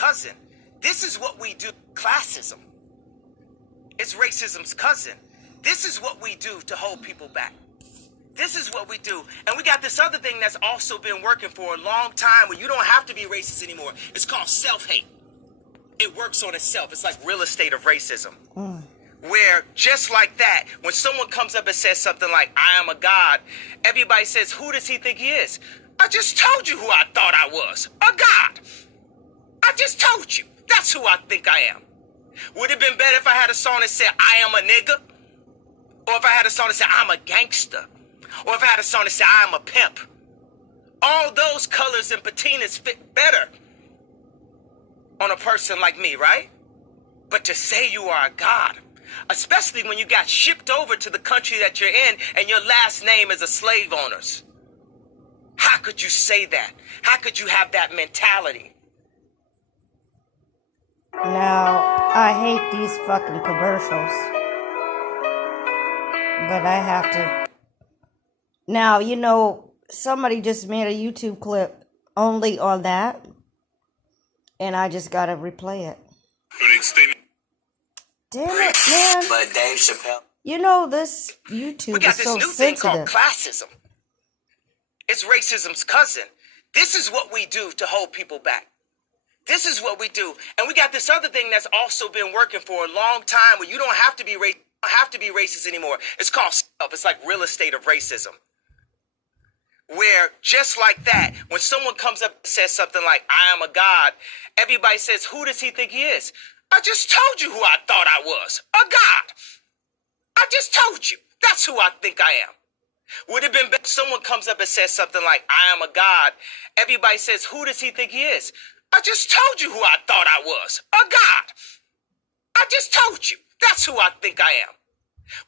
cousin. This is what we do. Classism. It's racism's cousin. This is what we do to hold people back. This is what we do. And we got this other thing that's also been working for a long time where you don't have to be racist anymore. It's called self-hate. It works on itself. It's like real estate of racism. Where just like that, when someone comes up and says something like, I am a god, everybody says, who does he think he is? I just told you who I thought I was. A god. I just told you. That's who I think I am. Would it have been better if I had a song that said, I am a nigga? Or if I had a song that said, I'm a gangster? Or if I had a song that said, I am a pimp? All those colors and patinas fit better on a person like me, right? But to say you are a god, especially when you got shipped over to the country that you're in and your last name is a slave owner's. How could you say that? How could you have that mentality? Now, I hate these fucking commercials. But I have to. Now, you know, somebody just made a YouTube clip only on that. And I just gotta replay it. Damn it, man. But Dave Chappelle. You know, this YouTube is so sensitive. We got this new thing called classism. It's racism's cousin. This is what we do to hold people back. This is what we do. And we got this other thing that's also been working for a long time where you don't have to be racist anymore. It's called self. It's like real estate of racism. Where just like that, when someone comes up and says something like, I am a god, everybody says, who does he think he is? I just told you who I thought I was. A god. I just told you. That's who I think I am. Would it have been better if someone comes up and says something like, I am a god, everybody says, who does he think he is? I just told you who I thought I was. A god. I just told you. That's who I think I am.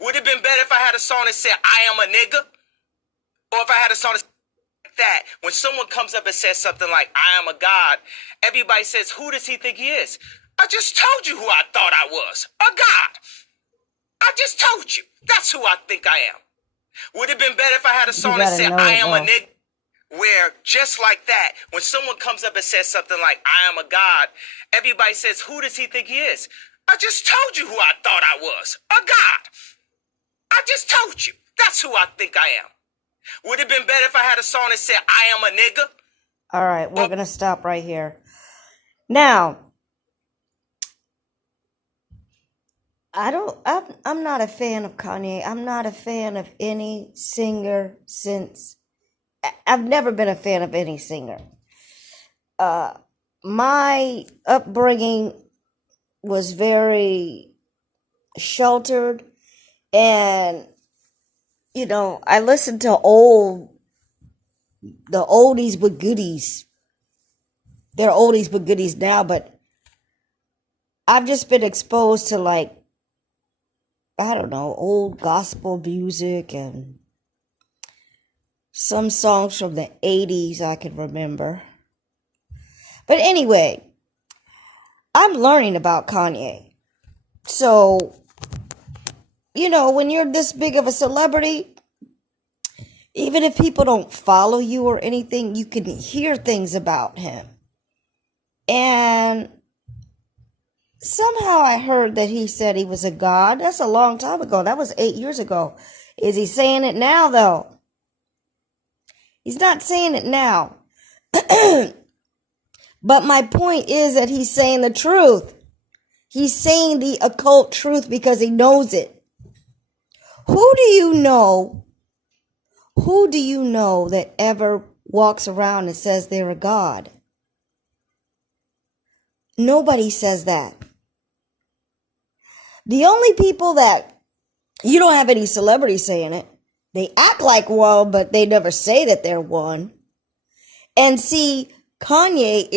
Would it have been better if I had a song that said, I am a nigga? Or if I had a song that said that, when someone comes up and says something like, I am a god, everybody says, who does he think he is? I just told you who I thought I was. A god. I just told you. That's who I think I am. Would it have been better if I had a song that said, I am a nigga? Where just like that, when someone comes up and says something like, I am a god, everybody says, who does he think he is? I just told you who I thought I was. A god. I just told you. That's who I think I am. Would it have been better if I had a song that said, I am a nigga? All right, we're going to stop right here. Now, I'm not a fan of Kanye. I'm not a fan of any singer since, I've never been a fan of any singer. My upbringing was very sheltered, and, you know, I listened to the oldies but goodies. They're oldies but goodies now, but I've just been exposed to, like, I don't know, old gospel music and some songs from the 80s I can remember. But anyway, I'm learning about Kanye. So, you know, when you're this big of a celebrity, even if people don't follow you or anything, you can hear things about him. And somehow I heard that he said he was a god. That's a long time ago. That was 8 years ago. Is he saying it now, though? He's not saying it now. But my point is that he's saying the truth. He's saying the occult truth because he knows it. Who do you know that ever walks around and says they're a god? Nobody says that. The only people that, you don't have any celebrities saying it. They act like one, but they never say that they're one. And see, Kanye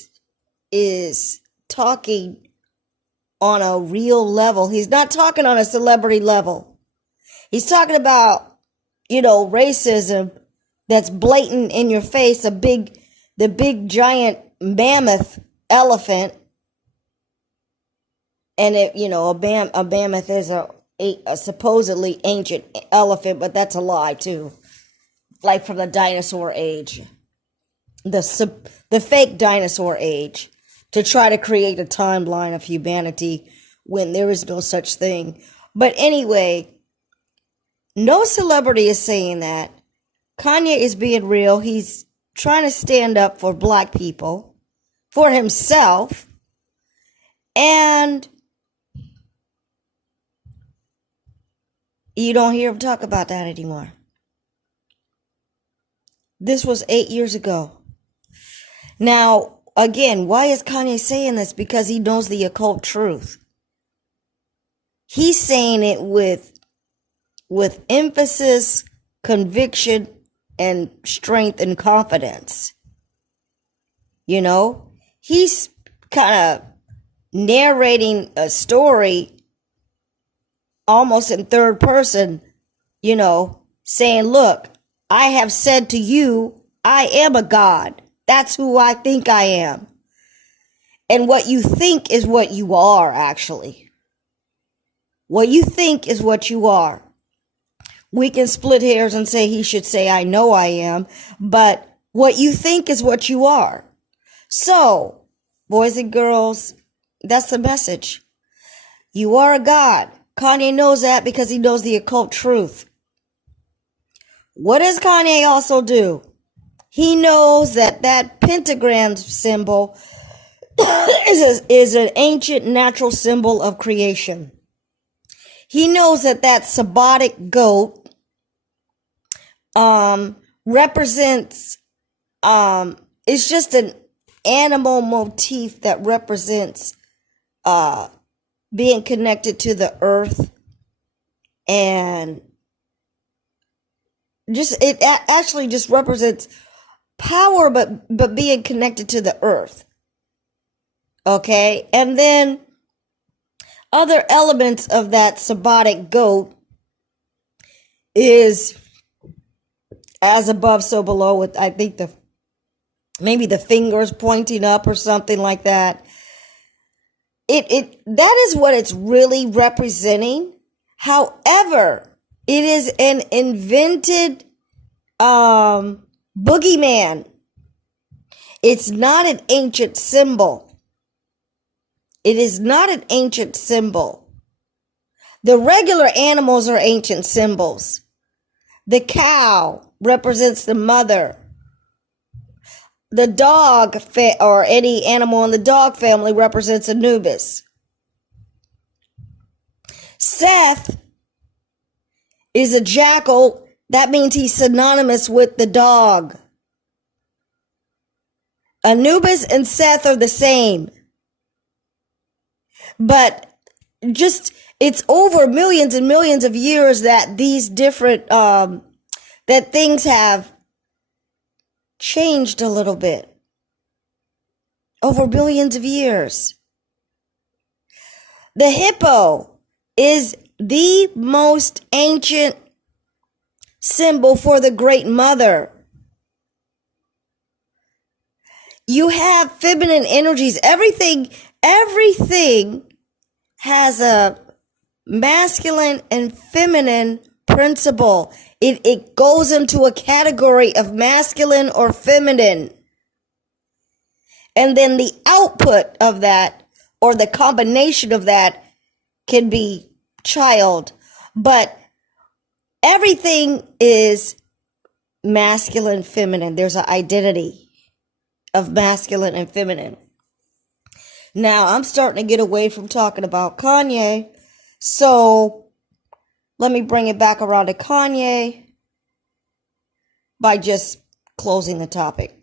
is talking on a real level. He's not talking on a celebrity level. He's talking about, you know, racism that's blatant in your face, the big giant mammoth elephant. And it, you know, a mammoth is a supposedly ancient elephant, but that's a lie too. Like from the dinosaur age. The fake dinosaur age. to try to create a timeline of humanity when there is no such thing. But anyway, no celebrity is saying that. Kanye is being real. He's trying to stand up for black people, for himself, and you don't hear him talk about that anymore. This was 8 years ago. Now, again, why is Kanye saying this? Because he knows the occult truth. He's saying it with emphasis, conviction, and strength and confidence. You know, he's kind of narrating a story almost in third person, you know, saying, look, I have said to you, I am a God. That's who I think I am. And what you think is what you are, actually. What you think is what you are. We can split hairs and say he should say, I know I am, but what you think is what you are. So, boys and girls, that's the message. You are a God. Kanye knows that because he knows the occult truth. What does Kanye also do? He knows that pentagram symbol is an ancient natural symbol of creation. He knows that Sabbatic goat represents, it's just an animal motif that represents being connected to the earth, and it actually just represents power, but being connected to the earth. Okay, and then other elements of that Sabbatic goat is as above, so below, with I think maybe the fingers pointing up or something like that. That is what it's really representing. However, it is an invented boogeyman. It's not an ancient symbol. It is not an ancient symbol. The regular animals are ancient symbols. The cow represents the mother. The dog, or any animal in the dog family, represents Anubis. Seth is a jackal. That means he's synonymous with the dog. Anubis and Seth are the same. But just, it's over millions and millions of years that these different, that things have changed a little bit. Over billions of years. The hippo is the most ancient symbol for the Great Mother. You have feminine energies. Everything has a masculine and feminine principle. It goes into a category of masculine or feminine. And then the output of that, or the combination of that, can be child. But everything is masculine, feminine. There's an identity of masculine and feminine. Now, I'm starting to get away from talking about Kanye. So, let me bring it back around to Kanye by just closing the topic.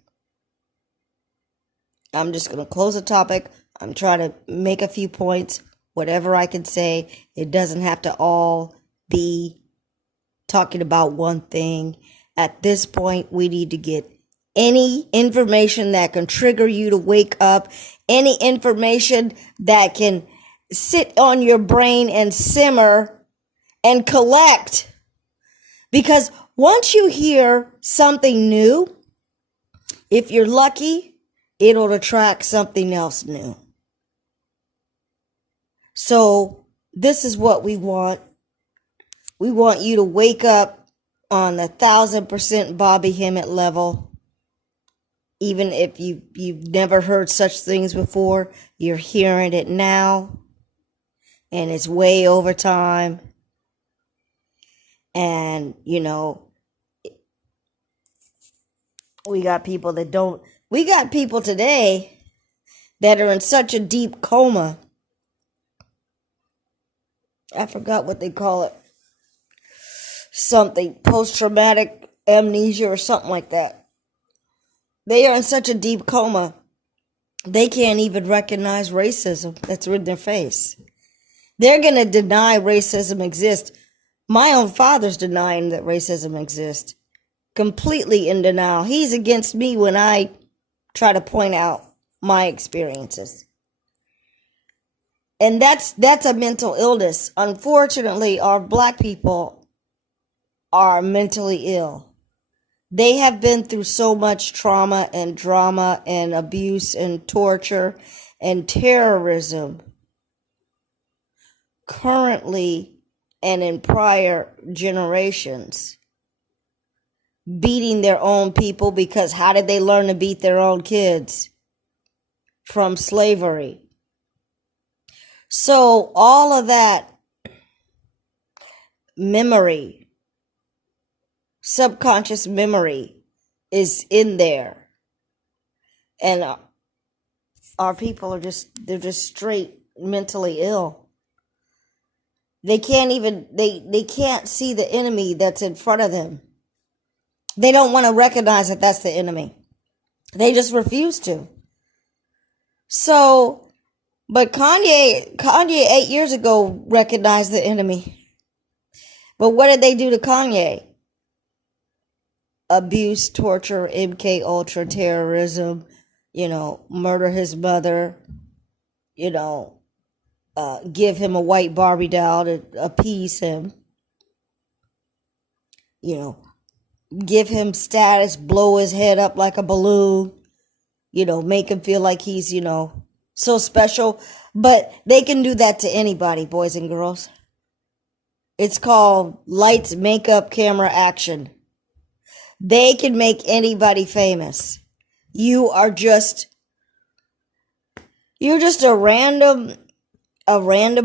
I'm just going to close the topic. I'm trying to make a few points, whatever I can say. It doesn't have to all be talking about one thing. At this point, we need to get any information that can trigger you to wake up, any information that can sit on your brain and simmer and collect. Because once you hear something new, if you're lucky, it'll attract something else new. So this is what we want. We want you to wake up on 1,000% Bobby Hemmett level. Even if you've never heard such things before, you're hearing it now, and it's way over time. And we got people today that are in such a deep coma. I forgot what they call it. Something post-traumatic amnesia or something like that. They are in such a deep coma, they can't even recognize racism that's in their face. They're going to deny racism exists. My own father's denying that racism exists. Completely in denial. He's against me when I try to point out my experiences. And that's a mental illness. Unfortunately, our black people are mentally ill. They have been through so much trauma and drama and abuse and torture and terrorism currently and in prior generations, beating their own people, because how did they learn to beat their own kids? From slavery. So all of that memory, subconscious memory, is in there. And our people they're just straight mentally ill. They can't even, they can't see the enemy that's in front of them. They don't want to recognize that that's the enemy. They just refuse to. So, but Kanye 8 years ago recognized the enemy. But what did they do to Kanye? Abuse, torture, MK Ultra, terrorism, murder his mother, give him a white Barbie doll to appease him, give him status, blow his head up like a balloon, make him feel like he's, so special. But they can do that to anybody, boys and girls. It's called lights, makeup, camera, action. They can make anybody famous. You're just a random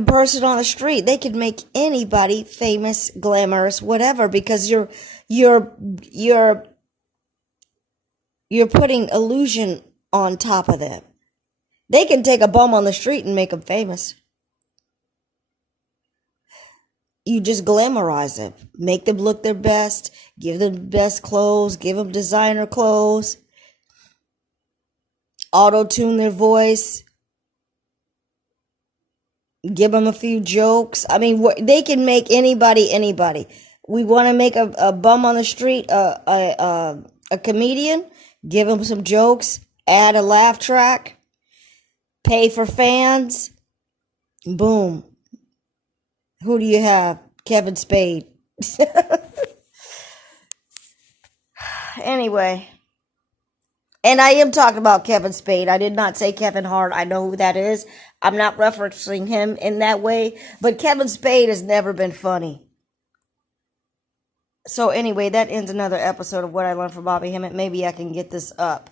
person on the street. They can make anybody famous, glamorous, whatever, because you're putting illusion on top of them. They can take a bum on the street and make them famous. You just glamorize them, make them look their best, give them the best clothes, give them designer clothes, auto-tune their voice, give them a few jokes. I mean, they can make anybody. We want to make a bum on the street a comedian, give them some jokes, add a laugh track, pay for fans, boom. Who do you have? Kevin Spade. Anyway. And I am talking about Kevin Spade. I did not say Kevin Hart. I know who that is. I'm not referencing him in that way. But Kevin Spade has never been funny. So anyway, that ends another episode of What I Learned from Bobby Hemmett. Maybe I can get this up.